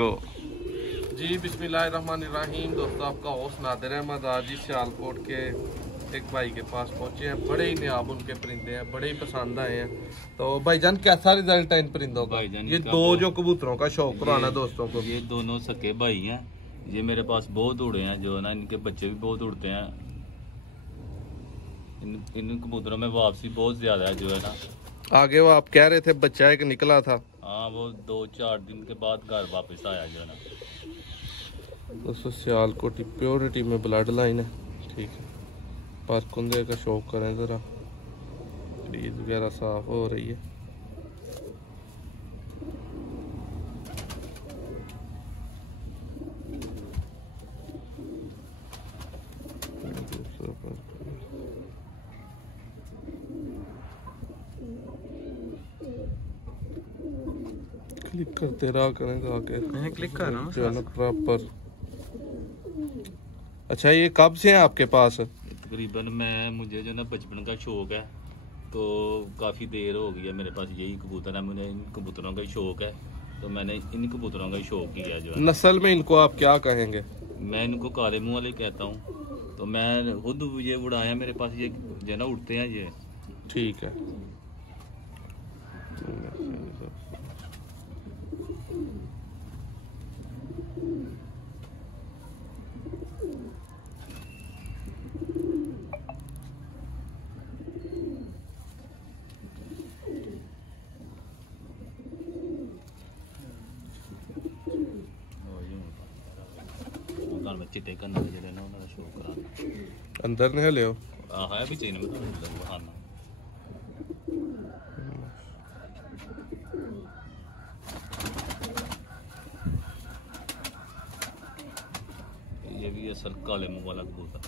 को जी बिस्मिल्लाहिर्रहमानिर्रहीम। दोस्तों, आपका होस्ट नादिर अहमद आज ही सियालकोट के एक भाई के पास पहुंचे हैं। बड़े ही नियाब उनके परिंदे हैं, बड़े ही पसंद आए हैं। तो भाईजान कैसा रिजल्ट है इन परिंदों का? ये दो जो कबूतरों का शौक पुराना दोस्तों को, ये दोनों सके भाई हैं। ये मेरे पास बहुत उड़े हैं, जो है ना, इनके बच्चे भी बहुत उड़ते हैं। इन कबूतरों में वापसी बहुत ज्यादा है, जो है ना। आगे वो आप कह रहे थे बच्चा एक निकला था। हाँ, वो 2-4 दिन के बाद घर वापस आया, जो है ना। दोस्तों, सियालकोट प्योरिटी में ब्लड लाइन है, ठीक है। पर कुंदे का शौक करें ज़रा, प्लीज वगैरह साफ हो रही है। क्लिक करते रहा करें आके, मैंने क्लिक करना जो है ना प्रॉपर। अच्छा, ये कब से है आपके पास? तकरीबन मुझे जो ना बचपन का शौक है, तो काफ़ी देर हो गई है मेरे पास यही कबूतर है। मुझे इन कबूतरों का ही शौक है, तो मैंने इन कबूतरों का ही शौक किया, जो है। नस्ल में इनको आप क्या कहेंगे? मैं इनको काले मुंह वाले कहता हूँ। तो मैं खुद ये उड़ाया, मेरे पास ये जो है ना उड़ते हैं ये। ठीक है। चिट्टे करने के जड़े ना उन्होंने शो कराना अंदर नहीं ले है भी चाहिए मैं तो बहाना। ये भी असल काले मुंह वाला कबूतर।